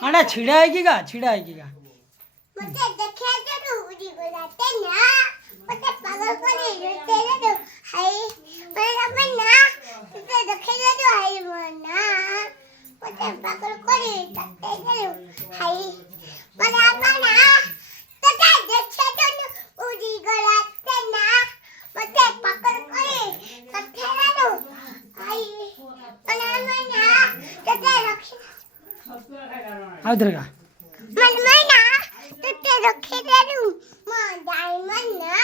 अरे छिड़ाएगी का छिड़ाएगी का मुझे देखे तो उड़ी बोलाते ना मुझे पागल करे तेरे तो हाय मेरा ना तुझे देखे तो हाय मना मुझे पागल करे तेरे तो हाय मेरा ना तुझे देखे तो उड़ी बोलाते ना मुझे पागल करे तेरे तो हाय मेरा ना तुझे रखे उधर का मनमना तुझे रखे तेरू डायमंड ना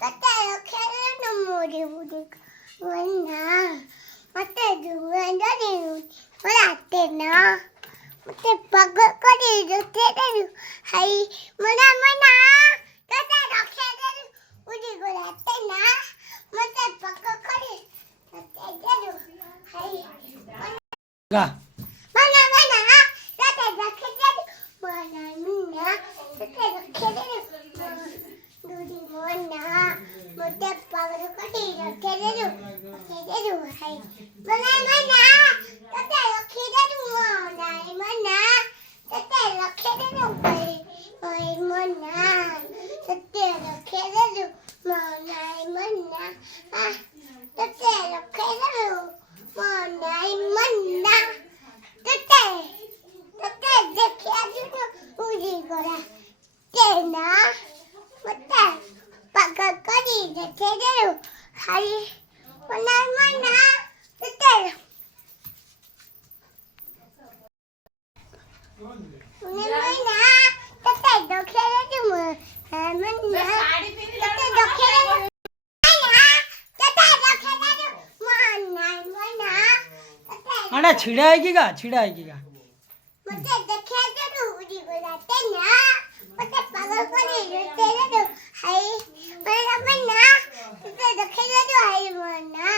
तुझे रखे तेरू मोरे मोरे वरना मते जुएंडा देनु बोलाते ना मते पागल करे जो तेरू हाय मना मना तुझे रखे तेरू उड़ी बोलाते ना मते पागल करे तेरू हाय का मना मना तुझे रखे तेरू मना मना तुझे रखे तेरू दूरी मोना मुझे पागल करे रखे तेरू हाय मना मना तुझे रखे तेरू मना मना तुझे रखे तेरू हाय मना तुझे रखे तेरू मना मना तुझे रखे तेरू मना मना तुझे देखे तो उड़ी गोरा तेना मते पागल करी देखे तेरू हाय मना मना तुझे मना तुझे देखे तेरू मना तुझे देखे तेरू अरे छिड़ाएगी का मुझे देखे तो उड़ी बोलाते ना मुझे पागल करे तेरे तो हाय मेरा मना तुझे देखे तो हाय मना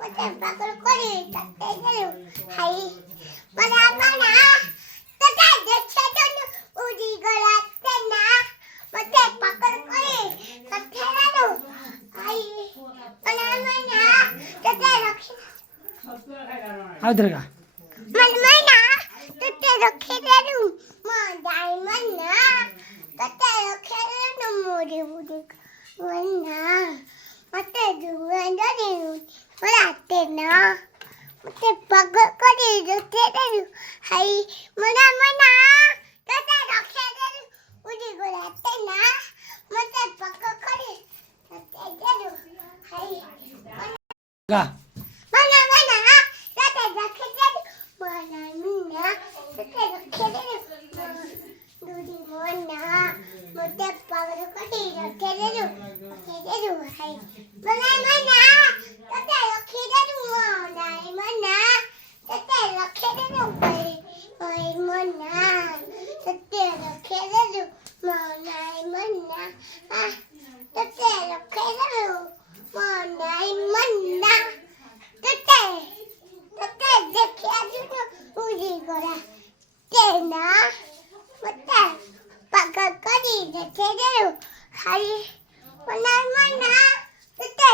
मुझे पागल करे तेरे तो हाय मेरा मना तुझे देखे तो उड़ी बोलाते ना मुझे पागल करे तेरे तो हाय मेरा मना तुझे रखे उधर का मनमना तुझे रखे तेरू डायमंड ना तुझे रखे तेरू मोरे मोरे वरना मते जुएंडा देनु बोलाते ना मुझे पागल करे जो तेरू हाय मना मना तुझे रखे तेरू उड़ी बोलाते ना मुझे पागल करे तेरू हाय का मना मना तुझे रखे तेरू मना मना तुझे रखे तेरू दूरी मोना मुझे पागल करे रखे तेरू हाय मना मना तुझे रखे तेरू मना मना तुझे रखे तेरू हाय मना तुझे रखे तेरू मना मना तुझे रखे तेरू मना मना तुझे देखे तो उड़ी गोरा तेना मते पागल करी देखे तेरू हाय मना मना तुझे